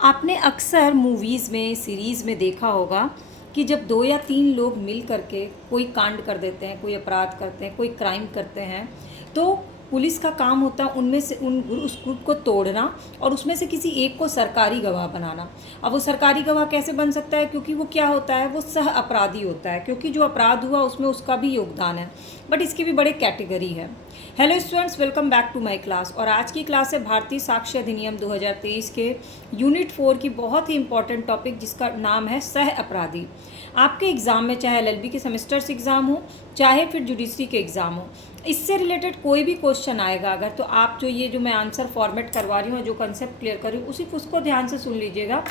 आपने अक्सर मूवीज़ में, सीरीज़ में देखा होगा कि जब 2 या 3 लोग मिल करके कोई कांड कर देते हैं, कोई अपराध करते हैं, कोई क्राइम करते हैं, तो पुलिस का काम होता है उनमें से उस ग्रुप को तोड़ना और उसमें से किसी एक को सरकारी गवाह बनाना। अब वो सरकारी गवाह कैसे बन सकता है? क्योंकि वो क्या होता है, वो सह अपराधी होता है, क्योंकि जो अपराध हुआ उसमें उसका भी योगदान है। बट इसकी भी बड़े कैटेगरी है। Hello students, welcome back to my class. और आज की क्लास है भारतीय साक्ष्य अधिनियम 2023 के यूनिट 4 की बहुत ही इंपॉर्टेंट टॉपिक, जिसका नाम है सह अपराधी। आपके एग्ज़ाम में चाहे एलएलबी के सेमेस्टर्स एग्ज़ाम हो, चाहे फिर जुडिशरी के एग्ज़ाम हो, इससे रिलेटेड कोई भी क्वेश्चन आएगा अगर, तो आप जो मैं आंसर फॉर्मेट करवा रही हूँ, जो कंसेप्ट क्लियर कर रही हूँ, उसको ध्यान से सुन लीजिएगा।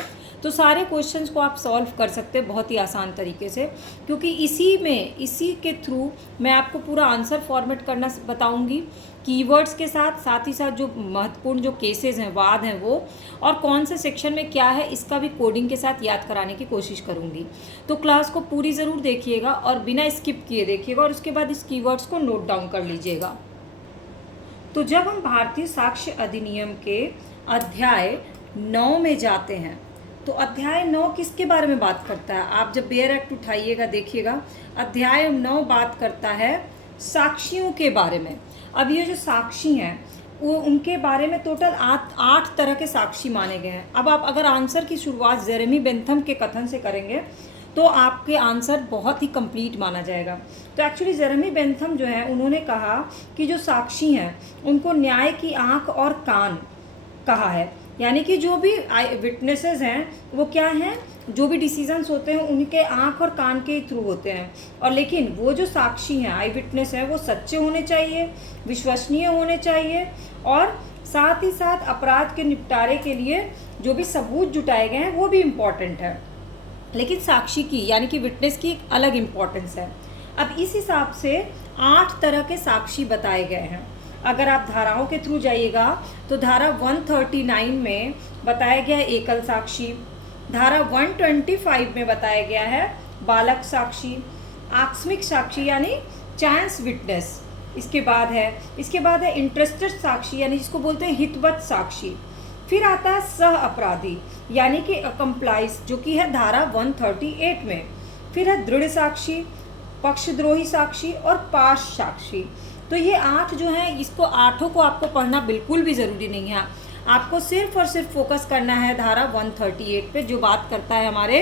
तो सारे क्वेश्चंस को आप सॉल्व कर सकते हैं बहुत ही आसान तरीके से, क्योंकि इसी के थ्रू मैं आपको पूरा आंसर फॉर्मेट करना बताऊंगी, कीवर्ड्स के साथ साथ ही साथ जो महत्वपूर्ण जो केसेस हैं, वाद हैं वो, और कौन से सेक्शन में क्या है, इसका भी कोडिंग के साथ याद कराने की कोशिश करूंगी। तो क्लास को पूरी ज़रूर देखिएगा और बिना स्किप किए देखिएगा, और उसके बाद इस कीवर्ड्स को नोट डाउन कर लीजिएगा। तो जब हम भारतीय साक्ष्य अधिनियम के अध्याय 9 में जाते हैं, तो अध्याय 9 किसके बारे में बात करता है? आप जब बेयर एक्ट उठाइएगा देखिएगा, अध्याय 9 बात करता है साक्षियों के बारे में। अब ये जो साक्षी हैं वो, उनके बारे में टोटल 8 तरह के साक्षी माने गए हैं। अब आप अगर आंसर की शुरुआत जेरेमी बेंथम के कथन से करेंगे तो आपके आंसर बहुत ही कंप्लीट माना जाएगा। तो एक्चुअली जेरेमी बेंथम जो है, उन्होंने कहा कि जो साक्षी हैं उनको न्याय की आंख और कान कहा है, यानी कि जो भी विटनेसेस हैं वो क्या हैं, जो भी डिसीजंस होते हैं उनके आंख और कान के थ्रू होते हैं। और लेकिन वो जो साक्षी हैं, आई विटनेस हैं, वो सच्चे होने चाहिए, विश्वसनीय होने चाहिए, और साथ ही साथ अपराध के निपटारे के लिए जो भी सबूत जुटाए गए हैं वो भी इम्पॉर्टेंट है। लेकिन साक्षी की यानी कि विटनेस की एक अलग इम्पॉर्टेंस है। अब इस हिसाब से 8 तरह के साक्षी बताए गए हैं। अगर आप धाराओं के थ्रू जाइएगा तो धारा 139 में बताया गया है एकल साक्षी, धारा 125 में बताया गया है बालक साक्षी, आकस्मिक साक्षी यानी चांस विटनेस, इसके बाद है इंटरेस्टेड साक्षी यानी जिसको बोलते हैं हितवत साक्षी। फिर आता है सह अपराधी यानी कि अकम्प्लाइज, जो कि है धारा 138 में। फिर है दृढ़ साक्षी, पक्षद्रोही साक्षी और पाश साक्षी। तो ये 8 जो हैं, इसको 8 को आपको पढ़ना बिल्कुल भी ज़रूरी नहीं है। आपको सिर्फ और सिर्फ फोकस करना है धारा 138 पे, जो बात करता है हमारे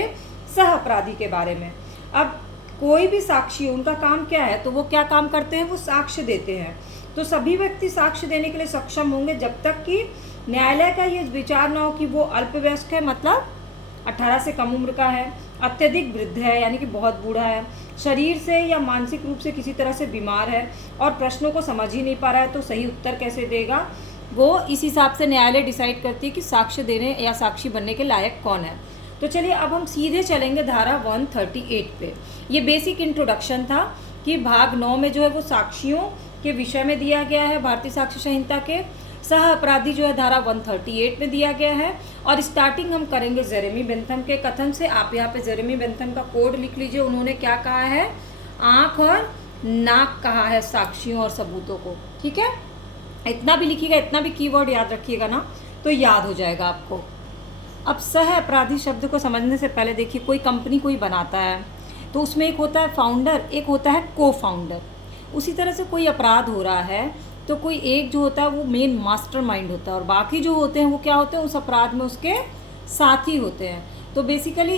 सह अपराधी के बारे में। अब कोई भी साक्षी, उनका काम क्या है, तो वो क्या काम करते हैं, वो साक्ष्य देते हैं। तो सभी व्यक्ति साक्ष्य देने के लिए सक्षम होंगे जब तक कि न्यायालय का ये विचार ना हो कि वो अल्पवयस्क है, मतलब 18 से कम उम्र का है, अत्यधिक वृद्ध है यानी कि बहुत बूढ़ा है, शरीर से या मानसिक रूप से किसी तरह से बीमार है और प्रश्नों को समझ ही नहीं पा रहा है, तो सही उत्तर कैसे देगा, वो इस हिसाब से न्यायालय डिसाइड करती है कि साक्ष्य देने या साक्षी बनने के लायक कौन है। तो चलिए अब हम सीधे चलेंगे धारा 138 पे। ये बेसिक इंट्रोडक्शन था कि भाग 9 में जो है वो साक्षियों के विषय में दिया गया है भारतीय साक्ष्य संहिता के। सह अपराधी जो है धारा 138 में दिया गया है, और स्टार्टिंग हम करेंगे जेरेमी बेंथम के कथन से। आप यहाँ पे जेरेमी बेंथम का कोड लिख लीजिए। उन्होंने क्या कहा है, आँख और नाक कहा है साक्षियों और सबूतों को, ठीक है। इतना भी लिखिएगा, इतना भी कीवर्ड याद रखिएगा ना, तो याद हो जाएगा आपको। अब सह अपराधी शब्द को समझने से पहले देखिए, कोई कंपनी कोई बनाता है तो उसमें एक होता है फाउंडर, एक होता है को फाउंडर। उसी तरह से कोई अपराध हो रहा है तो कोई एक जो होता है वो मेन मास्टरमाइंड होता है, और बाकी जो होते हैं वो क्या होते हैं, उस अपराध में उसके साथी होते हैं। तो बेसिकली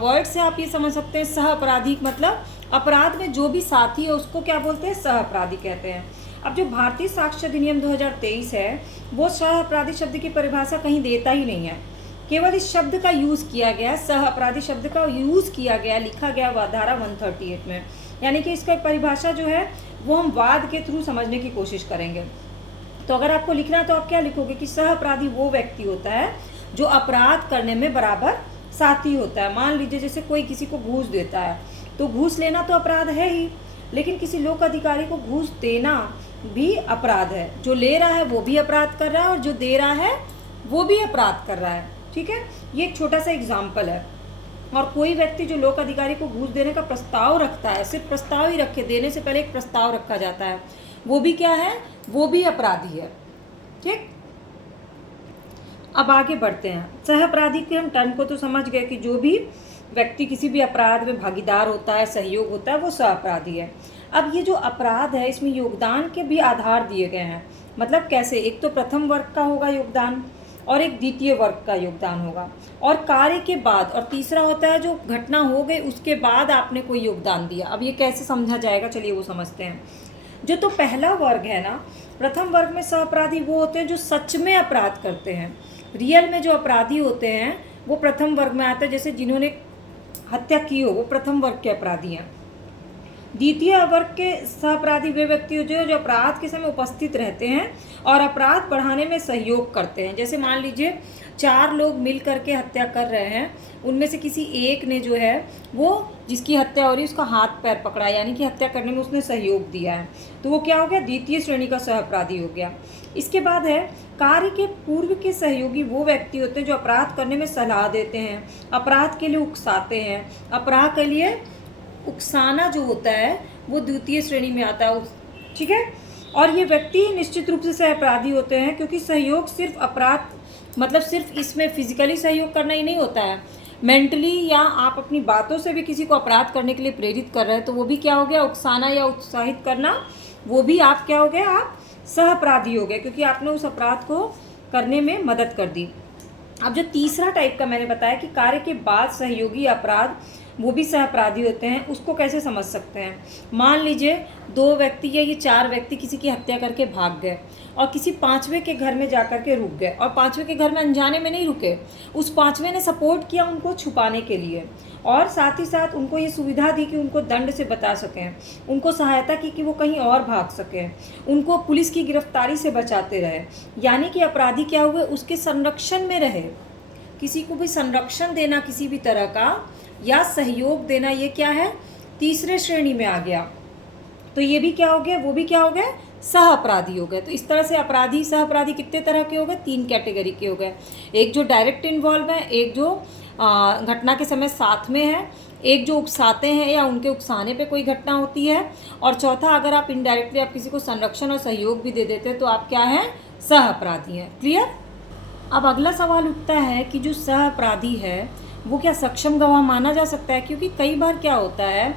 वर्ड से आप ये समझ सकते हैं, सह अपराधी मतलब अपराध में जो भी साथी है उसको क्या बोलते हैं, सह अपराधी कहते हैं। अब जो भारतीय साक्ष्य अधिनियम 2023 है, वो सह अपराधी शब्द की परिभाषा कहीं देता ही नहीं है, केवल इस शब्द का यूज़ किया गया, सह अपराधी शब्द का यूज़ किया गया, लिखा गया धारा 138 में। यानी कि इसका परिभाषा जो है वो हम वाद के थ्रू समझने की कोशिश करेंगे। तो अगर आपको लिखना है तो आप क्या लिखोगे कि सह अपराधी वो व्यक्ति होता है जो अपराध करने में बराबर साथी होता है। मान लीजिए जैसे कोई किसी को घूस देता है, तो घूस लेना तो अपराध है ही, लेकिन किसी लोक अधिकारी को घूस देना भी अपराध है। जो ले रहा है वो भी अपराध कर रहा है और जो दे रहा है वो भी अपराध कर रहा है, ठीक है। ये एक छोटा सा एग्जाम्पल है। और कोई व्यक्ति जो लोक अधिकारी को घूस देने का प्रस्ताव रखता है, सिर्फ प्रस्ताव ही रखे, देने से पहले एक प्रस्ताव रखा जाता है, वो भी क्या है, वो भी अपराधी है, ठीक। अब आगे बढ़ते हैं। सह अपराधी के हम टर्म को तो समझ गए कि जो भी व्यक्ति किसी भी अपराध में भागीदार होता है, सहयोग होता है, वो सह अपराधी है। अब ये जो अपराध है इसमें योगदान के भी आधार दिए गए हैं। मतलब कैसे, एक तो प्रथम वर्ग का होगा योगदान और एक द्वितीय वर्ग का योगदान होगा, और कार्य के बाद, और तीसरा होता है जो घटना हो गई उसके बाद आपने कोई योगदान दिया। अब ये कैसे समझा जाएगा, चलिए वो समझते हैं। जो तो पहला वर्ग है ना, प्रथम वर्ग में सह अपराधी वो होते हैं जो सच में अपराध करते हैं। रियल में जो अपराधी होते हैं वो प्रथम वर्ग में आते हैं, जैसे जिन्होंने हत्या की हो वो प्रथम वर्ग के अपराधी हैं। द्वितीय वर्ग के सहअपराधी वे व्यक्ति जो अपराध के समय उपस्थित रहते हैं और अपराध बढ़ाने में सहयोग करते हैं। जैसे मान लीजिए 4 लोग मिल करके हत्या कर रहे हैं, उनमें से किसी एक ने जो है वो जिसकी हत्या हो रही है उसका हाथ पैर पकड़ा, यानी कि हत्या करने में उसने सहयोग दिया है, तो वो क्या हो गया, द्वितीय श्रेणी का सहअपराधी हो गया। इसके बाद है कार्य के पूर्व के सहयोगी वो व्यक्ति होते हैं जो अपराध करने में सलाह देते हैं, अपराध के लिए उकसाते हैं। अपराध के लिए उकसाना जो होता है वो द्वितीय श्रेणी में आता है, ठीक है। और ये व्यक्ति निश्चित रूप से सहअपराधी होते हैं, क्योंकि सहयोग सिर्फ अपराध मतलब सिर्फ इसमें फिजिकली सहयोग करना ही नहीं होता है, मेंटली या आप अपनी बातों से भी किसी को अपराध करने के लिए प्रेरित कर रहे हैं तो वो भी क्या हो गया, उकसाना या उत्साहित करना, वो भी आप क्या हो गए, आप सहअपराधी हो गए, क्योंकि आपने उस अपराध को करने में मदद कर दी। अब जो तीसरा टाइप का मैंने बताया कि कार्य के बाद सहयोगी अपराध वो भी सहअपराधी होते हैं, उसको कैसे समझ सकते हैं। मान लीजिए 2 व्यक्ति या ये 4 व्यक्ति किसी की हत्या करके भाग गए और किसी 5वें के घर में जाकर के रुक गए, और 5वें के घर में अनजाने में नहीं रुके, उस 5वें ने सपोर्ट किया उनको छुपाने के लिए, और साथ ही साथ उनको ये सुविधा दी कि उनको दंड से बचा सकें, उनको सहायता की कि वो कहीं और भाग सकें, उनको पुलिस की गिरफ्तारी से बचाते रहे, यानी कि अपराधी क्या हुए, उसके संरक्षण में रहे। किसी को भी संरक्षण देना किसी भी तरह का या सहयोग देना, ये क्या है, तीसरे श्रेणी में आ गया। तो ये भी क्या हो गया, वो भी क्या हो गए, सह अपराधी हो गए। तो इस तरह से अपराधी सह अपराधी कितने तरह के हो गए, 3 कैटेगरी के हो गए। एक जो डायरेक्ट इन्वॉल्व है, एक जो घटना के समय साथ में है, एक जो उकसाते हैं या उनके उकसाने पे कोई घटना होती है, और चौथा अगर आप इनडायरेक्टली आप किसी को संरक्षण और सहयोग भी दे देते हैं तो आप क्या हैं, सह अपराधी हैं। क्लियर। अब अगला सवाल उठता है कि जो सह अपराधी है वो क्या सक्षम गवाह माना जा सकता है, क्योंकि कई बार क्या होता है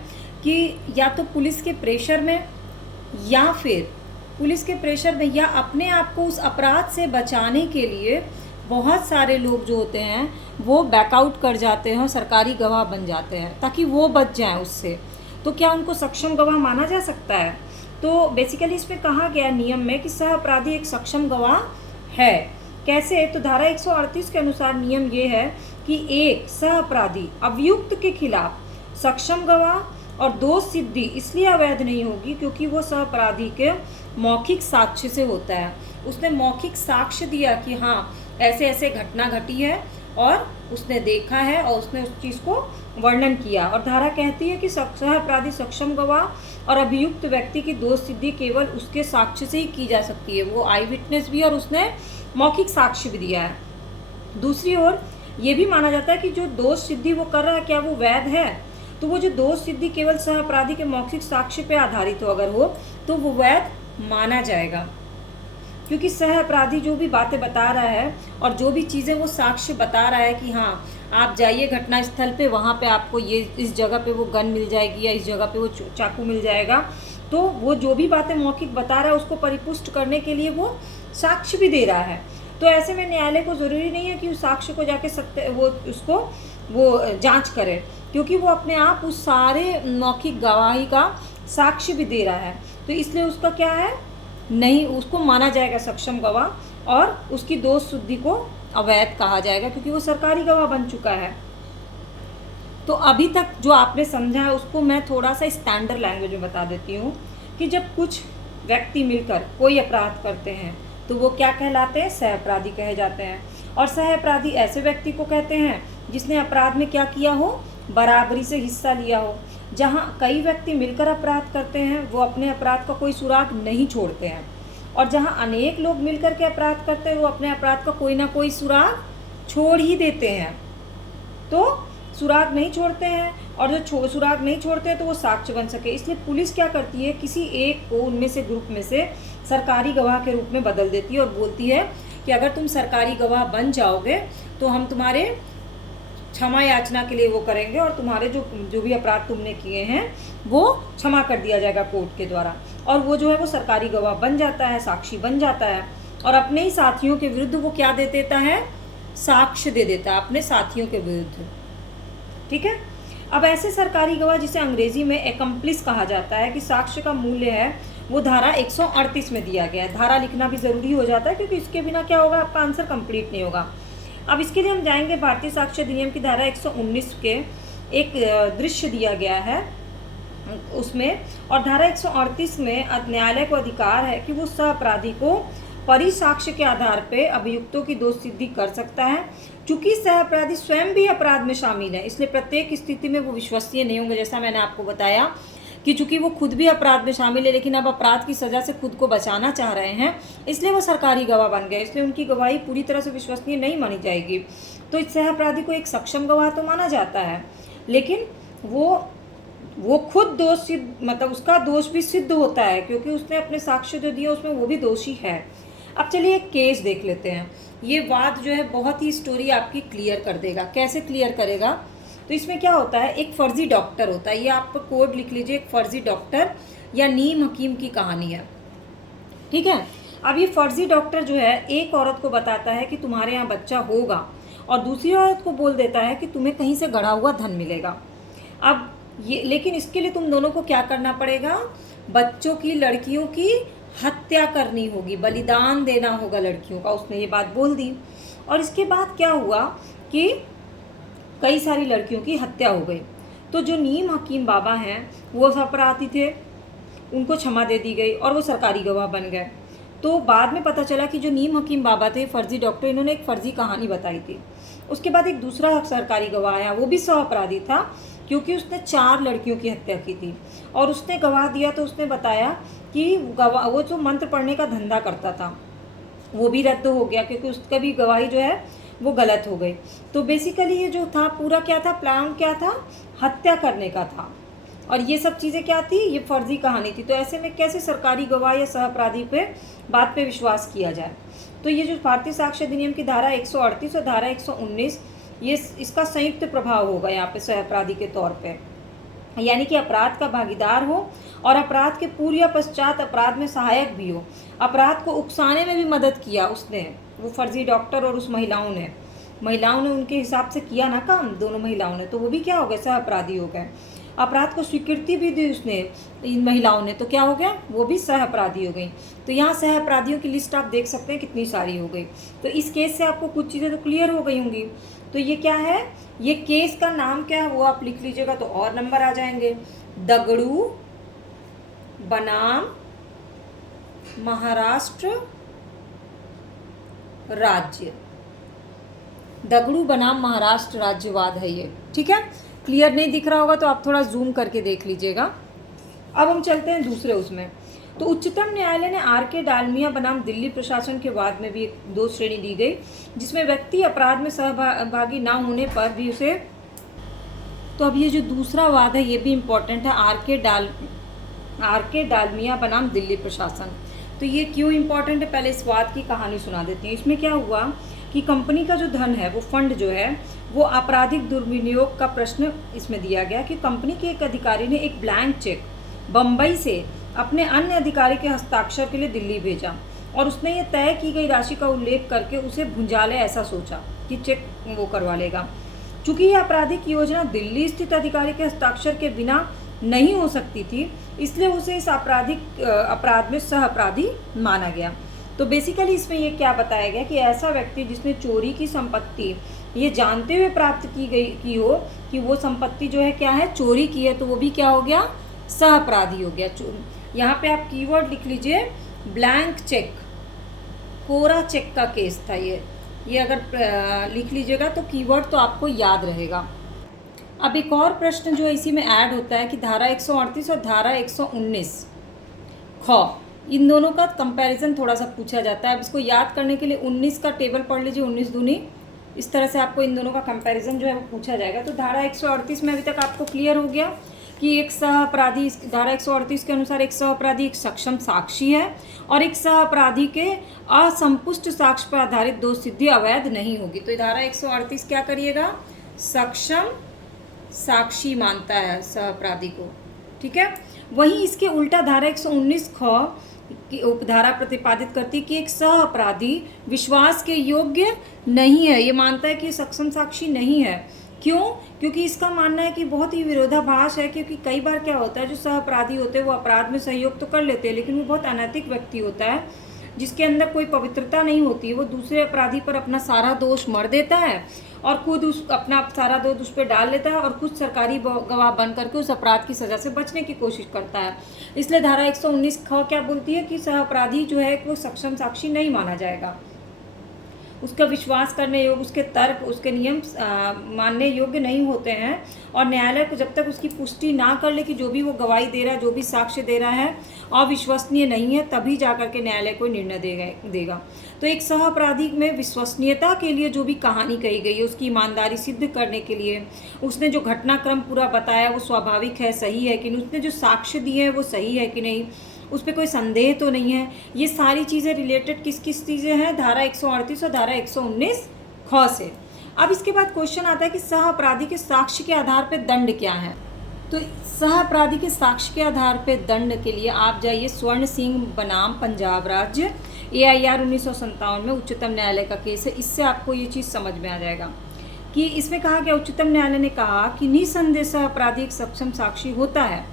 कि या तो पुलिस के प्रेशर में या फिर पुलिस के प्रेशर में या अपने आप को उस अपराध से बचाने के लिए बहुत सारे लोग जो होते हैं वो बैकआउट कर जाते हैं और सरकारी गवाह बन जाते हैं ताकि वो बच जाएं उससे। तो क्या उनको सक्षम गवाह माना जा सकता है। तो बेसिकली इसमें कहा गया नियम में कि सह अपराधी एक सक्षम गवाह है। कैसे, तो धारा 138 के अनुसार नियम ये है कि एक सह अपराधी अभियुक्त के खिलाफ सक्षम गवाह और दोष सिद्धि इसलिए अवैध नहीं होगी क्योंकि वो सह अपराधी के मौखिक साक्ष्य से होता है। उसने मौखिक साक्ष्य दिया कि हाँ ऐसे ऐसे घटना घटी है और उसने देखा है और उसने उस चीज़ को वर्णन किया। और धारा कहती है कि सह अपराधी सक्षम गवाह और अभियुक्त व्यक्ति की दोष सिद्धि केवल उसके साक्ष्य से ही की जा सकती है। वो आई विटनेस भी और उसने मौखिक साक्ष्य भी दिया है। दूसरी ओर ये भी माना जाता है कि जो दोष सिद्धि वो कर रहा है क्या वो वैध है, तो वो जो दोष सिद्धि केवल सह अपराधी के मौखिक साक्ष्य पे आधारित हो अगर हो तो वो वैध माना जाएगा, क्योंकि सह अपराधी जो भी बातें बता रहा है और जो भी चीज़ें वो साक्ष्य बता रहा है कि हाँ आप जाइए घटना स्थल पे, वहाँ पे आपको ये इस जगह पे वो गन मिल जाएगी या इस जगह पे वो चाकू मिल जाएगा, तो वो जो भी बातें मौखिक बता रहा है उसको परिपुष्ट करने के लिए वो साक्ष्य भी दे रहा है। तो ऐसे में न्यायालय को ज़रूरी नहीं है कि उस साक्ष्य को जाके वो जांच करे, क्योंकि वो अपने आप उस सारे मौखिक गवाही का साक्ष्य भी दे रहा है। तो इसलिए उसका क्या है, नहीं उसको माना जाएगा सक्षम गवाह और उसकी दोष सिद्धि को अवैध कहा जाएगा क्योंकि वो सरकारी गवाह बन चुका है। तो अभी तक जो आपने समझा है उसको मैं थोड़ा सा स्टैंडर्ड लैंग्वेज में बता देती हूँ कि जब कुछ व्यक्ति मिलकर कोई अपराध करते हैं तो वो क्या कहलाते हैं, सह अपराधी कहे जाते हैं। और सह अपराधी ऐसे व्यक्ति को कहते हैं जिसने अपराध में क्या किया हो, बराबरी से हिस्सा लिया हो। जहाँ कई व्यक्ति मिलकर अपराध करते हैं वो अपने अपराध का कोई सुराग नहीं छोड़ते हैं, और जहाँ अनेक लोग मिलकर के अपराध करते हैं वो अपने अपराध का कोई ना कोई सुराग छोड़ ही देते हैं। तो सुराग नहीं छोड़ते हैं, और जो सुराग नहीं छोड़ते हैं तो वो साक्ष्य बन सके। इसलिए पुलिस क्या करती है, किसी एक को उनमें से ग्रुप में से सरकारी गवाह के रूप में बदल देती है और बोलती है कि अगर तुम सरकारी गवाह बन जाओगे तो हम तुम्हारे क्षमा याचना के लिए वो करेंगे और तुम्हारे जो भी अपराध तुमने किए हैं वो क्षमा कर दिया जाएगा कोर्ट के द्वारा। और वो जो है वो सरकारी गवाह बन जाता है, साक्षी बन जाता है और अपने ही साथियों के विरुद्ध वो क्या दे देता है, साक्ष्य दे देता है अपने साथियों के विरुद्ध। ठीक है। अब ऐसे सरकारी गवाह जिसे अंग्रेजी में एकम्प्लिस कहा जाता है कि साक्ष्य का मूल्य है वो धारा 138 में दिया गया है। धारा लिखना भी ज़रूरी हो जाता है क्योंकि इसके बिना क्या होगा, आपका आंसर कंप्लीट नहीं होगा। अब इसके लिए हम जाएंगे भारतीय साक्ष्य अधिनियम की धारा 119 के एक दृश्य दिया गया है उसमें, और धारा 138 में न्यायालय को अधिकार है कि वो सह अपराधी को परिसाक्ष्य के आधार पे अभियुक्तों की दोष सिद्धि कर सकता है। चूंकि सह अपराधी स्वयं भी अपराध में शामिल है इसलिए प्रत्येक स्थिति में वो विश्वसनीय नहीं होंगे। जैसा मैंने आपको बताया कि चूंकि वो खुद भी अपराध में शामिल है लेकिन अब अपराध की सज़ा से खुद को बचाना चाह रहे हैं इसलिए वो सरकारी गवाह बन गए, इसलिए उनकी गवाही पूरी तरह से विश्वसनीय नहीं मानी जाएगी। तो इस सह अपराधी को एक सक्षम गवाह तो माना जाता है लेकिन वो खुद दोष सिद्ध, मतलब उसका दोष भी सिद्ध होता है क्योंकि उसने अपने साक्ष्य जो दिए उसमें वो भी दोषी है। अब चलिए एक केस देख लेते हैं। ये वाद जो है बहुत ही स्टोरी आपकी क्लियर कर देगा। कैसे क्लियर करेगा, तो इसमें क्या होता है, एक फर्जी डॉक्टर होता है, ये आप कोड लिख लीजिए, एक फर्जी डॉक्टर या नीम हकीम की कहानी है। ठीक है। अब ये फर्जी डॉक्टर जो है एक औरत को बताता है कि तुम्हारे यहाँ बच्चा होगा और दूसरी औरत को बोल देता है कि तुम्हें कहीं से गढ़ा हुआ धन मिलेगा। अब ये, लेकिन इसके लिए तुम दोनों को क्या करना पड़ेगा, बच्चों की, लड़कियों की हत्या करनी होगी, बलिदान देना होगा लड़कियों का। उसने ये बात बोल दी और इसके बाद क्या हुआ कि कई सारी लड़कियों की हत्या हो गई। तो जो नीम हकीम बाबा हैं वो अपराधी थे, उनको क्षमा दे दी गई और वो सरकारी गवाह बन गए। तो बाद में पता चला कि जो नीम हकीम बाबा थे, फर्जी डॉक्टर, इन्होंने एक फर्जी कहानी बताई थी। उसके बाद एक दूसरा सरकारी गवाह आया, वो भी सह अपराधी था क्योंकि उसने 4 लड़कियों की हत्या की थी और उसने गवाह दिया तो उसने बताया कि वो जो मंत्र पढ़ने का धंधा करता था वो भी रद्द हो गया क्योंकि उसका भी गवाही जो है वो गलत हो गई। तो बेसिकली ये जो था पूरा क्या था, प्लान क्या था, हत्या करने का था और ये सब चीज़ें क्या थी, ये फर्जी कहानी थी। तो ऐसे में कैसे सरकारी गवाह या सह अपराधी पे बात पे विश्वास किया जाए। तो ये जो भारतीय साक्ष्य अधिनियम की धारा 138 और धारा 119 ये इसका संयुक्त प्रभाव होगा यहाँ पे सह अपराधी के तौर पे, यानी कि अपराध का भागीदार हो और अपराध के पूर्व या पश्चात अपराध में सहायक भी हो। अपराध को उकसाने में भी मदद किया उसने, वो फर्जी डॉक्टर और उस महिलाओं ने उनके हिसाब से किया ना काम, दोनों महिलाओं ने, तो वो भी क्या हो गए, सह अपराधी हो गए। अपराध को स्वीकृति भी दी उसने, इन महिलाओं ने, तो क्या हो गया, वो भी सह अपराधी हो गई। तो यहाँ सह अपराधियों की लिस्ट आप देख सकते हैं कितनी सारी हो गई। तो इस केस से आपको कुछ चीज़ें तो क्लियर हो गई होंगी। तो ये क्या है, ये केस का नाम क्या है वो आप लिख लीजिएगा तो और नंबर आ जाएंगे। दगड़ू बनाम महाराष्ट्र राज्य, दगड़ू बनाम महाराष्ट्र राज्यवाद है ये। ठीक है, क्लियर नहीं दिख रहा होगा तो आप थोड़ा जूम करके देख लीजिएगा। अब हम चलते हैं दूसरे उसमें। तो उच्चतम न्यायालय ने आर.के. डालमिया बनाम दिल्ली प्रशासन के वाद में भी एक 2 श्रेणी दी गई जिसमें व्यक्ति अपराध में सहभागी ना होने पर भी उसे, तो अब ये जो दूसरा वाद है ये भी इम्पोर्टेंट है, आर.के. डालमिया बनाम दिल्ली प्रशासन। तो ये क्यों इम्पोर्टेंट है, पहले इस वाद की कहानी सुना देती हैं। इसमें क्या हुआ कि कंपनी का जो धन है, वो फंड जो है, वो आपराधिक दुर्विनियोग का प्रश्न इसमें दिया गया कि कंपनी के एक अधिकारी ने एक ब्लैंक चेक बम्बई से अपने अन्य अधिकारी के हस्ताक्षर के लिए दिल्ली भेजा और उसने ये तय की गई राशि का उल्लेख करके उसे भुंजा ले, ऐसा सोचा कि चेक वो करवा लेगा। चूँकि यह आपराधिक योजना दिल्ली स्थित अधिकारी के हस्ताक्षर के बिना नहीं हो सकती थी, इसलिए उसे इस अपराध में सह अपराधी माना गया। तो बेसिकली इसमें ये क्या बताया गया कि ऐसा व्यक्ति जिसने चोरी की संपत्ति ये जानते हुए प्राप्त की हो कि वो संपत्ति जो है क्या है, चोरी की है, तो वो भी क्या हो गया, सह अपराधी हो गया। यहाँ पे आप कीवर्ड लिख लीजिए, ब्लैंक चेक, कोरा चेक का केस था ये अगर लिख लीजिएगा तो कीवर्ड तो आपको याद रहेगा। अब एक और प्रश्न जो इसी में ऐड होता है कि धारा 138 और धारा 119 इन दोनों का कंपैरिजन थोड़ा सा पूछा जाता है। अब इसको याद करने के लिए 19 का टेबल पढ़ लीजिए, 19 दूनी, इस तरह से आपको इन दोनों का कंपैरिजन जो है वो पूछा जाएगा। तो धारा 138 में अभी तक आपको क्लियर हो गया कि एक सह अपराधी, धारा 138 के अनुसार एक सह अपराधी एक सक्षम साक्षी है और एक सह अपराधी के असंपुष्ट साक्ष्य पर आधारित दोष सिद्धि अवैध नहीं होगी। तो धारा 138 क्या करिएगा, सक्षम साक्षी मानता है सह अपराधी को, ठीक है। वहीं इसके उल्टा धारा 119 ख की उपधारा प्रतिपादित करती है कि एक सह अपराधी विश्वास के योग्य नहीं है, ये मानता है कि सक्षम साक्षी नहीं है। क्यों? क्योंकि इसका मानना है कि बहुत ही विरोधाभास है, क्योंकि कई बार क्या होता है, जो सह अपराधी होते हैं वो अपराध में सहयोग तो कर लेते हैं, लेकिन वो बहुत अनैतिक व्यक्ति होता है जिसके अंदर कोई पवित्रता नहीं होती है। वो दूसरे अपराधी पर अपना सारा दोष मढ़ देता है और खुद अपना सारा दोष उस पर डाल लेता है और खुद सरकारी गवाह बन करके उस अपराध की सज़ा से बचने की कोशिश करता है। इसलिए धारा 119 ख क्या बोलती है कि सह अपराधी जो है वो सक्षम साक्षी नहीं माना जाएगा, उसका विश्वास करने योग्य, उसके तर्क, उसके नियम मानने योग्य नहीं होते हैं और न्यायालय को जब तक उसकी पुष्टि ना कर ले कि जो भी वो गवाही दे रहा है, जो भी साक्ष्य दे रहा है अविश्वसनीय नहीं है, तभी जाकर के न्यायालय कोई निर्णय देगा। तो एक सह अपराधी में विश्वसनीयता के लिए जो भी कहानी कही गई है, उसकी ईमानदारी सिद्ध करने के लिए उसने जो घटनाक्रम पूरा बताया वो स्वाभाविक है, सही है कि नहीं, उसने जो साक्ष्य दिए हैं वो सही है कि नहीं, उस पर कोई संदेह तो नहीं है। ये सारी चीज़ें रिलेटेड किस किस चीज़ें हैं, धारा 138 और धारा 119 ख से। अब इसके बाद क्वेश्चन आता है कि सह अपराधी के साक्ष्य के आधार पर दंड क्या है। तो सह अपराधी के साक्ष्य के आधार पर दंड के लिए आप जाइए स्वर्ण सिंह बनाम पंजाब राज्य AIR 1957 में उच्चतम न्यायालय का केस है। इससे आपको ये चीज़ समझ में आ जाएगा कि इसमें कहा गया, उच्चतम न्यायालय ने कहा कि निसंदेह सह अपराधी एक सक्षम साक्षी होता है,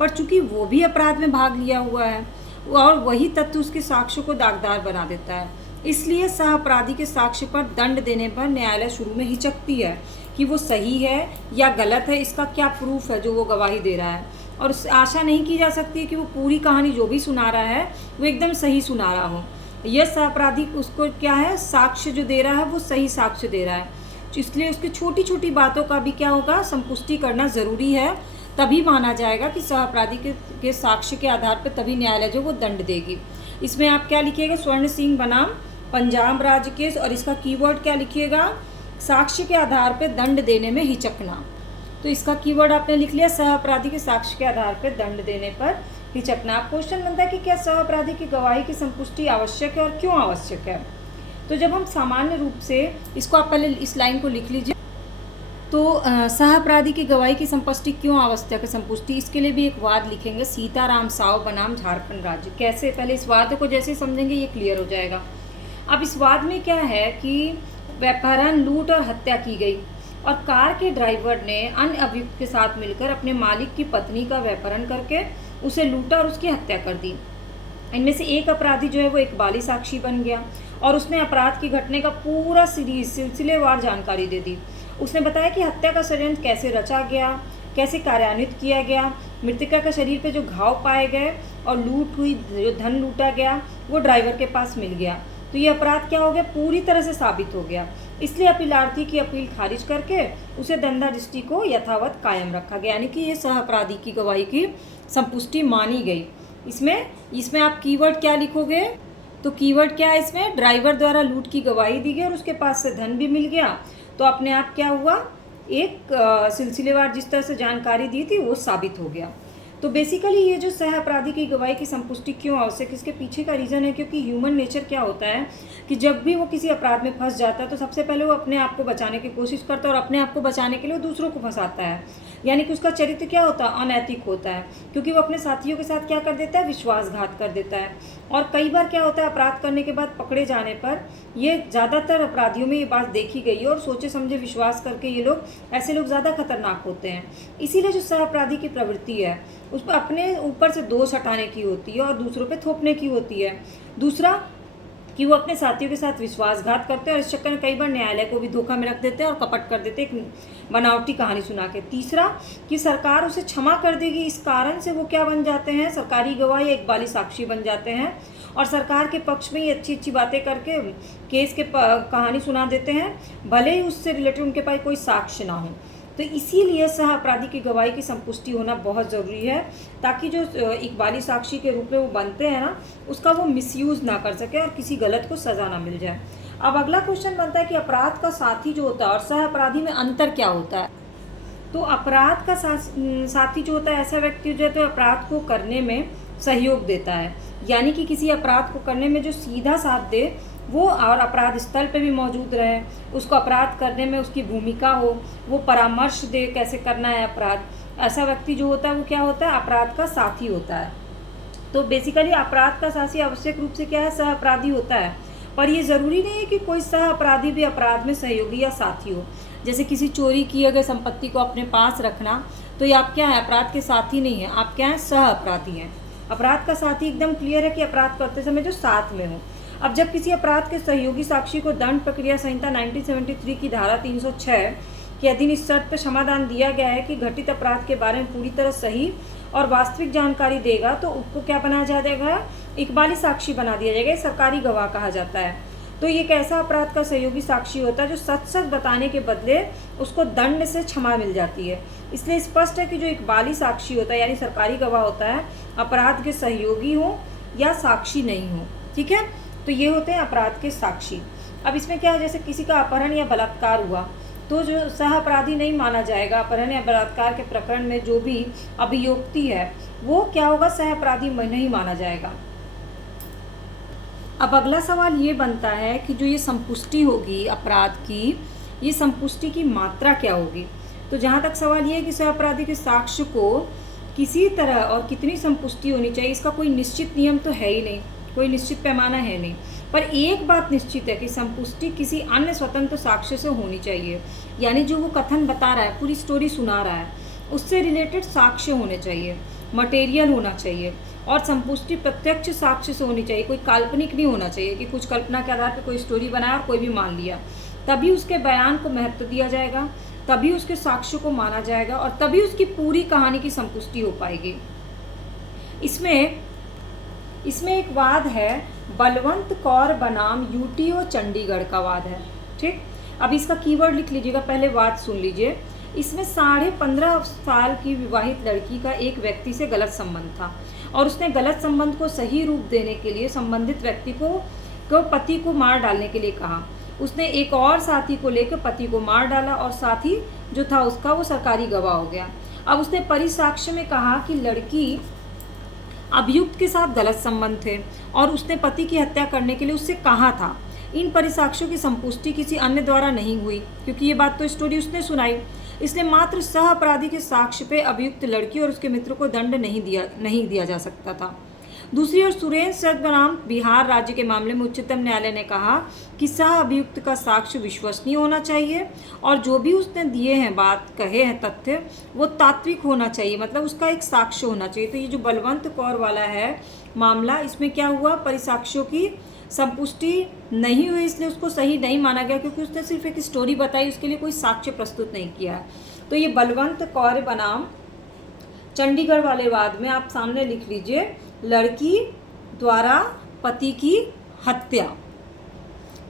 पर चूंकि वो भी अपराध में भाग लिया हुआ है और वही तथ्य उसके साक्ष्य को दागदार बना देता है, इसलिए सह अपराधी के साक्ष्य पर दंड देने पर न्यायालय शुरू में हिचकती है कि वो सही है या गलत है, इसका क्या प्रूफ है जो वो गवाही दे रहा है। और आशा नहीं की जा सकती है कि वो पूरी कहानी जो भी सुना रहा है वो एकदम सही सुना रहा हो। यह सह अपराधी उसको क्या है, साक्ष्य जो दे रहा है वो सही साक्ष्य दे रहा है, इसलिए उसकी छोटी छोटी बातों का भी क्या होगा, संपुष्टि करना ज़रूरी है, तभी माना जाएगा कि सह अपराधी के साक्ष्य के आधार पर तभी न्यायालय जो वो दंड देगी। इसमें आप क्या लिखिएगा, स्वर्ण सिंह बनाम पंजाब राज्य केस, और इसका कीवर्ड क्या लिखिएगा, साक्ष्य के आधार पर दंड देने में हिचकना। तो इसका कीवर्ड आपने लिख लिया, सह अपराधी के साक्ष्य के आधार पर दंड देने पर हिचकना। अब क्वेश्चन बनता है कि क्या सह अपराधी की गवाही की संपुष्टि आवश्यक है और क्यों आवश्यक है। तो जब हम सामान्य रूप से इसको, आप पहले इस लाइन को लिख लीजिए, तो सह अपराधी की गवाही की संपुष्टि क्यों आवश्यक है, संपुष्टि, इसके लिए भी एक वाद लिखेंगे, सीताराम साव बनाम झारखंड राज्य। कैसे, पहले इस वाद को जैसे समझेंगे ये क्लियर हो जाएगा। अब इस वाद में क्या है कि अपहरण, लूट और हत्या की गई और कार के ड्राइवर ने अन्य अभियुक्त के साथ मिलकर अपने मालिक की पत्नी का अपहरण करके उसे लूटा और उसकी हत्या कर दी। इनमें से एक अपराधी जो है वो एक बाली साक्षी बन गया और उसने अपराध की घटने का पूरा सिलसिलेवार जानकारी दे दी। उसने बताया कि हत्या का षड्यंत्र कैसे रचा गया, कैसे कार्यान्वित किया गया, मृतका के शरीर पे जो घाव पाए गए और लूट हुई, जो धन लूटा गया वो ड्राइवर के पास मिल गया। तो ये अपराध क्या हो गया, पूरी तरह से साबित हो गया। इसलिए अपीलार्थी की अपील खारिज करके उसे दंडादृष्टि को यथावत कायम रखा गया, यानी कि ये सह अपराधी की गवाही की संपुष्टि मानी गई। इसमें आप कीवर्ड क्या लिखोगे, तो कीवर्ड क्या है इसमें, ड्राइवर द्वारा लूट की गवाही दी गई और उसके पास से धन भी मिल गया। तो अपने आप क्या हुआ, एक सिलसिलेवार जिस तरह से जानकारी दी थी वो साबित हो गया। तो बेसिकली ये जो सह अपराधी की गवाही की संपुष्टि क्यों आवश्यक, इसके पीछे का रीज़न है क्योंकि ह्यूमन नेचर क्या होता है कि जब भी वो किसी अपराध में फंस जाता है तो सबसे पहले वो अपने आप को बचाने की कोशिश करता है और अपने आप को बचाने के लिए वो दूसरों को फंसाता है, यानी कि उसका चरित्र क्या होता है, अनैतिक होता है, क्योंकि वो अपने साथियों के साथ क्या कर देता है, विश्वासघात कर देता है। और कई बार क्या होता है, अपराध करने के बाद पकड़े जाने पर ये ज़्यादातर अपराधियों में ये बात देखी गई है और सोचे समझे विश्वास करके ये लोग, ऐसे लोग ज़्यादा खतरनाक होते हैं। इसीलिए जो सह अपराधी की प्रवृत्ति है उस पर अपने ऊपर से दोष हटाने की होती है और दूसरों पे थोपने की होती है। दूसरा कि वो अपने साथियों के साथ विश्वासघात करते हैं और इस चक्कर में कई बार न्यायालय को भी धोखा में रख देते हैं और कपट कर देते हैं, एक बनावटी कहानी सुना के। तीसरा कि सरकार उसे क्षमा कर देगी, इस कारण से वो क्या बन जाते हैं, सरकारी गवाह या इकबाली साक्षी बन जाते हैं और सरकार के पक्ष में ही अच्छी अच्छी बातें करके केस के कहानी सुना देते हैं, भले ही उससे रिलेटेड उनके पास कोई साक्ष्य ना हो। तो इसीलिए सह अपराधी की गवाही की संपुष्टि होना बहुत ज़रूरी है, ताकि जो इकबाली साक्षी के रूप में वो बनते हैं ना, उसका वो मिसयूज़ ना कर सके और किसी गलत को सज़ा ना मिल जाए। अब अगला क्वेश्चन बनता है कि अपराध का साथी जो होता है और सह अपराधी में अंतर क्या होता है। तो अपराध का साथी जो होता है ऐसा व्यक्ति जो है तो अपराध को करने में सहयोग देता है, यानी कि किसी अपराध को करने में जो सीधा साथ दे वो, और अपराध स्थल पे भी मौजूद रहे, उसको अपराध करने में उसकी भूमिका हो, वो परामर्श दे कैसे करना है अपराध, ऐसा व्यक्ति जो होता है वो क्या होता है, अपराध का साथी होता है। तो बेसिकली अपराध का साथी आवश्यक रूप से क्या है, सह अपराधी होता है, पर ये ज़रूरी नहीं है कि कोई सह अपराधी भी अपराध में सहयोगी या साथी हो। जैसे किसी चोरी किए गए संपत्ति को अपने पास रखना, तो ये आप क्या है, अपराध के साथी नहीं है, आप क्या हैं, सह अपराधी हैं। अपराध का साथी एकदम क्लियर है कि अपराध करते समय जो साथ में हो। अब जब किसी अपराध के सहयोगी साक्षी को दंड प्रक्रिया संहिता 1973 की धारा 306 के अधीन इस शर्त पर क्षमादान दिया गया है कि घटित अपराध के बारे में पूरी तरह सही और वास्तविक जानकारी देगा, तो उसको क्या बनाया जाएगा, इकबाली साक्षी बना दिया जाएगा, सरकारी गवाह कहा जाता है। तो ये एक ऐसा अपराध का सहयोगी साक्षी होता है जो सच सच बताने के बदले उसको दंड से क्षमा मिल जाती है। इसलिए स्पष्ट है कि जो इकबाली साक्षी होता है यानी सरकारी गवाह होता है, अपराध के सहयोगी हो या साक्षी नहीं हो। ठीक है, तो ये होते हैं अपराध के साक्षी। अब इसमें क्या है, जैसे किसी का अपहरण या बलात्कार हुआ तो जो सह अपराधी नहीं माना जाएगा। अपहरण या बलात्कार के प्रकरण में जो भी अभियोक्ति है वो क्या होगा, सह अपराधी नहीं माना जाएगा। अब अगला सवाल ये बनता है कि जो ये संपुष्टि होगी अपराध की, ये संपुष्टि की मात्रा क्या होगी। तो जहाँ तक सवाल ये है कि सह अपराधी के साक्ष्य को किसी तरह और कितनी संपुष्टि होनी चाहिए, इसका कोई निश्चित नियम तो है ही नहीं, कोई निश्चित पैमाना है नहीं। पर एक बात निश्चित है कि संपुष्टि किसी अन्य स्वतंत्र साक्ष्य से होनी चाहिए, यानी जो वो कथन बता रहा है, पूरी स्टोरी सुना रहा है, उससे रिलेटेड साक्ष्य होने चाहिए, मटेरियल होना चाहिए। और संपुष्टि प्रत्यक्ष साक्ष्य से होनी चाहिए, कोई काल्पनिक नहीं होना चाहिए कि कुछ कल्पना के आधार पर कोई स्टोरी बनाया और कोई भी मान लिया। तभी उसके बयान को महत्व दिया जाएगा, तभी उसके साक्ष्य को माना जाएगा और तभी उसकी पूरी कहानी की संपुष्टि हो पाएगी। इसमें एक वाद है, बलवंत कौर बनाम यूटीओ चंडीगढ़ का वाद है। ठीक, अब इसका कीवर्ड लिख लीजिएगा, पहले वाद सुन लीजिए। इसमें 15.5 साल की विवाहित लड़की का एक व्यक्ति से गलत संबंध था और उसने गलत संबंध को सही रूप देने के लिए संबंधित व्यक्ति को पति को मार डालने के लिए कहा। उसने एक और साथी को लेकर पति को मार डाला और साथी जो था उसका वो सरकारी गवाह हो गया। अब उसने परिसाक्ष्य में कहा कि लड़की अभियुक्त के साथ गलत संबंध थे और उसने पति की हत्या करने के लिए उससे कहा था। इन परिसाक्ष्यों की संपुष्टि किसी अन्य द्वारा नहीं हुई क्योंकि ये बात तो स्टोरी उसने सुनाई, इसलिए मात्र सह अपराधी के साक्ष्य पे अभियुक्त लड़की और उसके मित्र को दंड नहीं दिया जा सकता था। दूसरी ओर सुरेंद्र सद बनाम बिहार राज्य के मामले में उच्चतम न्यायालय ने कहा कि सह अभियुक्त का साक्ष्य विश्वसनीय होना चाहिए और जो भी उसने दिए हैं बात कहे हैं तथ्य वो तात्विक होना चाहिए, मतलब उसका एक साक्ष्य होना चाहिए। तो ये जो बलवंत कौर वाला है मामला, इसमें क्या हुआ, परिसाक्ष्यों की संपुष्टि नहीं हुई, इसलिए उसको सही नहीं माना गया क्योंकि उसने सिर्फ एक स्टोरी बताई, उसके लिए कोई साक्ष्य प्रस्तुत नहीं किया। तो ये बलवंत कौर बनाम चंडीगढ़ वाले वाद में आप सामने लिख लीजिए, लड़की द्वारा पति की हत्या।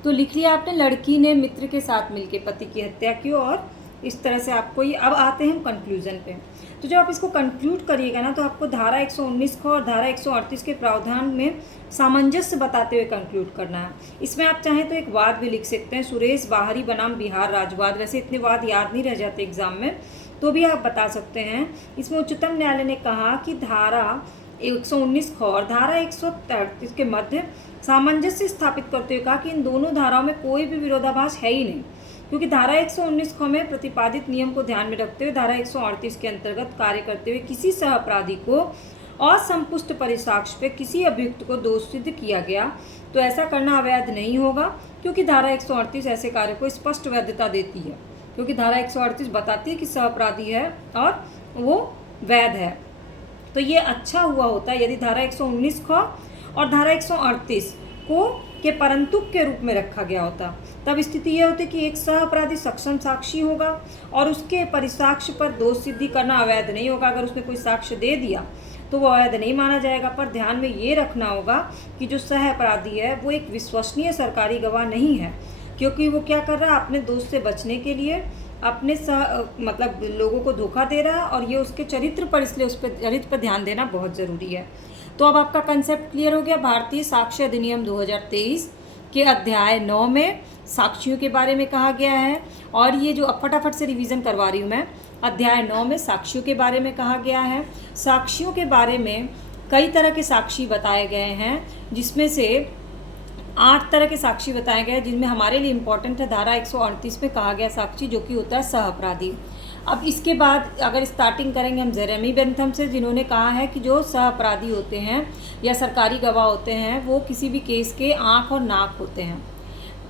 तो लिख लिया आपने, लड़की ने मित्र के साथ मिलकर पति की हत्या की और इस तरह से आपको ये। अब आते हैं हम कंक्लूजन पे। तो जब आप इसको कंक्लूड करिएगा ना तो आपको धारा 119 को और धारा 138 के प्रावधान में सामंजस्य बताते हुए कंक्लूड करना है। इसमें आप चाहें तो एक वाद भी लिख सकते हैं, सुरेश बाहरी बनाम बिहार राजवाद। वैसे इतने वाद याद नहीं रह जाते एग्जाम में, तो भी आप बता सकते हैं। इसमें उच्चतम न्यायालय ने कहा कि धारा 119 ख और धारा 133 के मध्य सामंजस्य स्थापित करते हुए कहा कि इन दोनों धाराओं में कोई भी विरोधाभास है ही नहीं, क्योंकि धारा 119 ख में प्रतिपादित नियम को ध्यान में रखते हुए धारा 138 के अंतर्गत कार्य करते हुए किसी सह अपराधी को असंपुष्ट परिसाक्ष्य पे किसी अभियुक्त को दोष सिद्ध किया गया तो ऐसा करना अवैध नहीं होगा, क्योंकि धारा 138 ऐसे कार्य को स्पष्ट वैधता देती है, क्योंकि धारा 138 बताती है कि सह अपराधी है और वो वैध है। तो ये अच्छा हुआ होता है यदि धारा 119 ख और धारा 138 को के परंतुक के रूप में रखा गया होता, तब स्थिति यह होती कि एक सह अपराधी सक्षम साक्षी होगा और उसके परिसाक्ष्य पर दोष सिद्धि करना अवैध नहीं होगा। अगर उसने कोई साक्ष्य दे दिया तो वो अवैध नहीं माना जाएगा। पर ध्यान में ये रखना होगा कि जो सह अपराधी है वो एक विश्वसनीय सरकारी गवाह नहीं है, क्योंकि वो क्या कर रहा है, अपने दोष से बचने के लिए अपने मतलब लोगों को धोखा दे रहा है और ये उसके चरित्र पर, इसलिए उस पर चरित्र पर ध्यान देना बहुत ज़रूरी है। तो अब आपका कंसेप्ट क्लियर हो गया। भारतीय साक्ष्य अधिनियम 2023 के अध्याय 9 में साक्षियों के बारे में कहा गया है। और ये जो अब फटाफट से रिवीजन करवा रही हूँ मैं, अध्याय 9 में साक्षियों के बारे में कहा गया है। साक्षियों के बारे में कई तरह के साक्षी बताए गए हैं, जिसमें से 8 तरह के साक्षी बताए गए, जिनमें हमारे लिए इम्पोर्टेंट है धारा 138 में कहा गया साक्षी, जो कि होता है सह अपराधी। अब इसके बाद अगर स्टार्टिंग करेंगे हम जेरेमी बेंथम से, जिन्होंने कहा है कि जो सह अपराधी होते हैं या सरकारी गवाह होते हैं वो किसी भी केस के आँख और नाक होते हैं।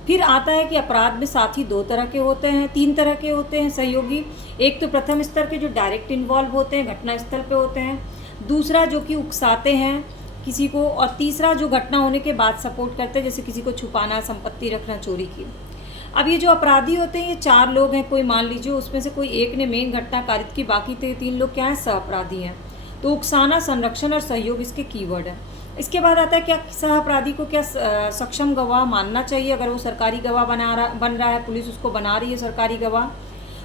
फिर आता है कि अपराध में साथी 2 तरह के होते हैं, 3 तरह के होते हैं सहयोगी। एक तो प्रथम स्तर के जो डायरेक्ट इन्वॉल्व होते हैं, घटना स्थल पे होते हैं। दूसरा जो कि उकसाते हैं किसी को। और तीसरा जो घटना होने के बाद सपोर्ट करते हैं, जैसे किसी को छुपाना, संपत्ति रखना, चोरी की। अब ये जो अपराधी होते हैं ये 4 लोग हैं। कोई मान लीजिए उसमें से कोई एक ने मेन घटना कारित की, बाकी 3 लोग क्या हैं, सह अपराधी हैं। तो उकसाना, संरक्षण और सहयोग इसके कीवर्ड हैं। इसके बाद आता है क्या सह अपराधी को क्या सक्षम गवाह मानना चाहिए अगर वो सरकारी गवाह बन रहा है, पुलिस उसको बना रही है सरकारी गवाह।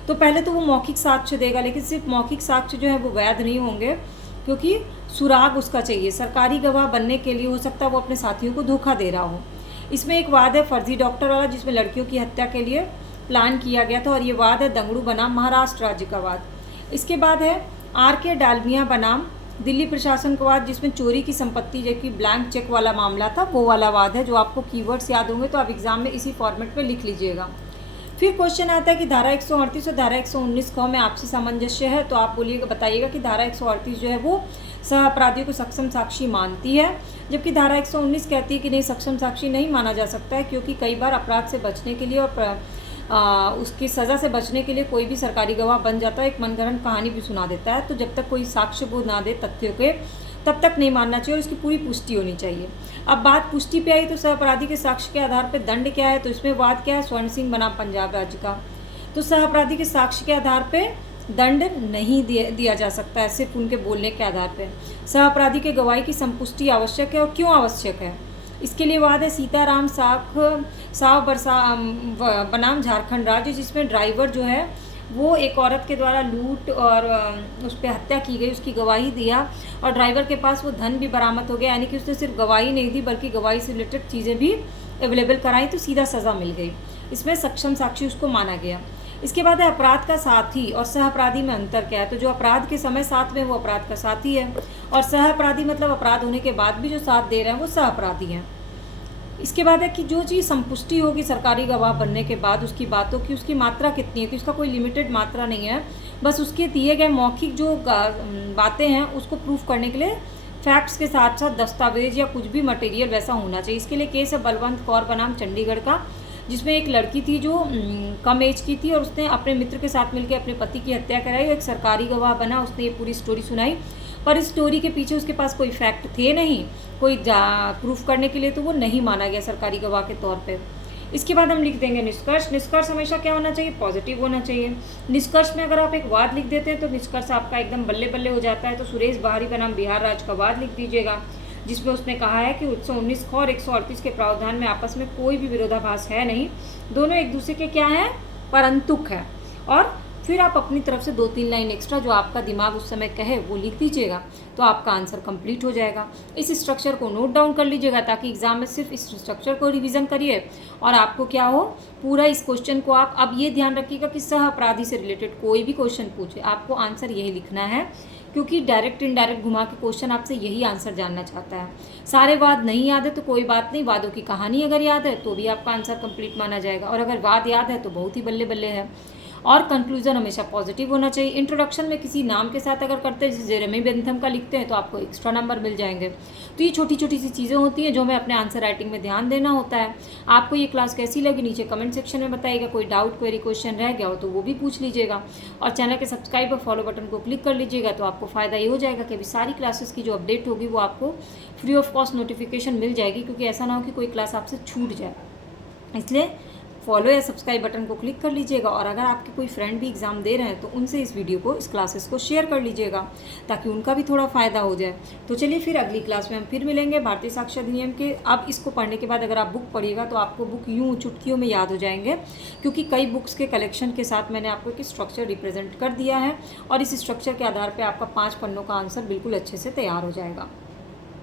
तो पहले तो वो मौखिक साक्ष्य देगा, लेकिन सिर्फ मौखिक साक्ष्य जो है वो वैध नहीं होंगे, क्योंकि सुराग उसका चाहिए। सरकारी गवाह बनने के लिए हो सकता है वो अपने साथियों को धोखा दे रहा हो। इसमें एक वाद है फर्जी डॉक्टर वाला, जिसमें लड़कियों की हत्या के लिए प्लान किया गया था, और ये वाद है दंगड़ू बनाम महाराष्ट्र राज्य का वाद। इसके बाद है RK डालमिया बनाम दिल्ली प्रशासन का वाद, जिसमें चोरी की संपत्ति जबकि ब्लैंक चेक वाला मामला था, वो वाला वाद है। जो आपको कीवर्ड्स याद होंगे तो आप एग्जाम में इसी फॉर्मेट में लिख लीजिएगा। फिर क्वेश्चन आता है कि धारा 138 और धारा 119 क में आपसी सामंजस्य है, तो आप बोलिएगा, बताइएगा कि धारा 138 जो है वो सह अपराधियों को सक्षम साक्षी मानती है, जबकि धारा 119 कहती है कि नहीं, सक्षम साक्षी नहीं माना जा सकता है, क्योंकि कई बार अपराध से बचने के लिए और उसकी सज़ा से बचने के लिए कोई भी सरकारी गवाह बन जाता है, एक मनगढ़ंत कहानी भी सुना देता है। तो जब तक कोई साक्ष्यबोध ना दे तथ्यों के, तब तक नहीं मानना चाहिए, और इसकी पूरी पुष्टि होनी चाहिए। अब बात पुष्टि पे आई तो सह अपराधी के साक्ष्य के आधार पर दंड क्या है, तो इसमें वाद क्या है, स्वर्ण सिंह बनाम पंजाब राज्य का। तो सह अपराधी के साक्ष्य के आधार पर दंड नहीं दिया जा सकता है, सिर्फ उनके बोलने के आधार पर। सह अपराधी के गवाही की संपुष्टि आवश्यक है, और क्यों आवश्यक है इसके लिए वाद है सीताराम साव बनाम झारखंड राज्य, जिसमें ड्राइवर जो है वो एक औरत के द्वारा लूट और उस पर हत्या की गई, उसकी गवाही दिया, और ड्राइवर के पास वो धन भी बरामद हो गया। यानी कि उसने सिर्फ गवाही नहीं दी बल्कि गवाही से रिलेटेड चीज़ें भी अवेलेबल कराई, तो सीधा सज़ा मिल गई। इसमें सक्षम साक्षी उसको माना गया। इसके बाद है अपराध का साथी और सह अपराधी में अंतर क्या है। तो जो अपराध के समय साथ में वो अपराध का साथी है, और सह अपराधी मतलब अपराध होने के बाद भी जो साथ दे रहे हैं वो सह अपराधी हैं। इसके बाद है कि जो चीज़ संपुष्टि होगी सरकारी गवाह बनने के बाद उसकी बातों की, उसकी मात्रा कितनी है, तो इसका कोई लिमिटेड मात्रा नहीं है, बस उसके दिए गए मौखिक जो बातें हैं उसको प्रूफ करने के लिए फैक्ट्स के साथ साथ दस्तावेज या कुछ भी मटेरियल वैसा होना चाहिए। इसके लिए केस है बलवंत कौर बनाम चंडीगढ़ का, जिसमें एक लड़की थी जो कम एज की थी, और उसने अपने मित्र के साथ मिलकर अपने पति की हत्या कराई। एक सरकारी गवाह बना, उसने ये पूरी स्टोरी सुनाई, पर इस स्टोरी के पीछे उसके पास कोई फैक्ट थे नहीं कोई प्रूफ करने के लिए, तो वो नहीं माना गया सरकारी गवाह के तौर पे। इसके बाद हम लिख देंगे निष्कर्ष। निष्कर्ष हमेशा क्या होना चाहिए, पॉजिटिव होना चाहिए। निष्कर्ष में अगर आप एक वाद लिख देते हैं तो निष्कर्ष आपका एकदम बल्ले बल्ले हो जाता है। तो सुरेश बाहरी बनाम बिहार राज्य का वाद लिख दीजिएगा, जिसमें उसने कहा है कि 119 ख और 138 के प्रावधान में आपस में कोई भी विरोधाभास है नहीं, दोनों एक दूसरे के क्या है, परंतुक है। और फिर आप अपनी तरफ से 2-3 लाइन एक्स्ट्रा जो आपका दिमाग उस समय कहे वो लिख दीजिएगा, तो आपका आंसर कंप्लीट हो जाएगा। इस स्ट्रक्चर को नोट डाउन कर लीजिएगा, ताकि एग्जाम में सिर्फ इस स्ट्रक्चर को रिवीजन करिए और आपको क्या हो, पूरा इस क्वेश्चन को आप अब ये ध्यान रखिएगा कि सह अपराधी से रिलेटेड कोई भी क्वेश्चन पूछे आपको आंसर यही लिखना है, क्योंकि डायरेक्ट इनडायरेक्ट घुमा के क्वेश्चन आपसे यही आंसर जानना चाहता है। सारे वाद नहीं याद है तो कोई बात नहीं, वादों की कहानी अगर याद है तो भी आपका आंसर कंप्लीट माना जाएगा, और अगर वाद याद है तो बहुत ही बल्ले बल्ले है। और कंक्लूजन हमेशा पॉजिटिव होना चाहिए। इंट्रोडक्शन में किसी नाम के साथ अगर करते हैं, जैसे जेरेमी बेंथम का लिखते हैं, तो आपको एक्स्ट्रा नंबर मिल जाएंगे। तो ये छोटी छोटी सी चीज़ें होती हैं जो हमें अपने आंसर राइटिंग में ध्यान देना होता है। आपको ये क्लास कैसी लगी नीचे कमेंट सेक्शन में बताइएगा। कोई डाउट क्वेरी क्वेश्चन रह गया हो तो वो भी पूछ लीजिएगा, और चैनल के सब्सक्राइब और फॉलो बटन को क्लिक कर लीजिएगा, तो आपको फ़ायदा ये हो जाएगा कि अभी सारी क्लासेस की जो अपडेट होगी वो आपको फ्री ऑफ कॉस्ट नोटिफिकेशन मिल जाएगी, क्योंकि ऐसा ना हो कि कोई क्लास आपसे छूट जाए। इसलिए फॉलो या सब्सक्राइब बटन को क्लिक कर लीजिएगा, और अगर आपके कोई फ्रेंड भी एग्जाम दे रहे हैं तो उनसे इस वीडियो को, इस क्लासेस को शेयर कर लीजिएगा, ताकि उनका भी थोड़ा फ़ायदा हो जाए। तो चलिए फिर अगली क्लास में हम फिर मिलेंगे भारतीय साक्ष्य अधिनियम के। अब इसको पढ़ने के बाद अगर आप बुक पढ़िएगा तो आपको बुक यूँ चुटकियों में याद हो जाएंगे, क्योंकि कई बुक्स के कलेक्शन के साथ मैंने आपको एक स्ट्रक्चर रिप्रेजेंट कर दिया है, और इस स्ट्रक्चर के आधार पर आपका 5 पन्नों का आंसर बिल्कुल अच्छे से तैयार हो जाएगा।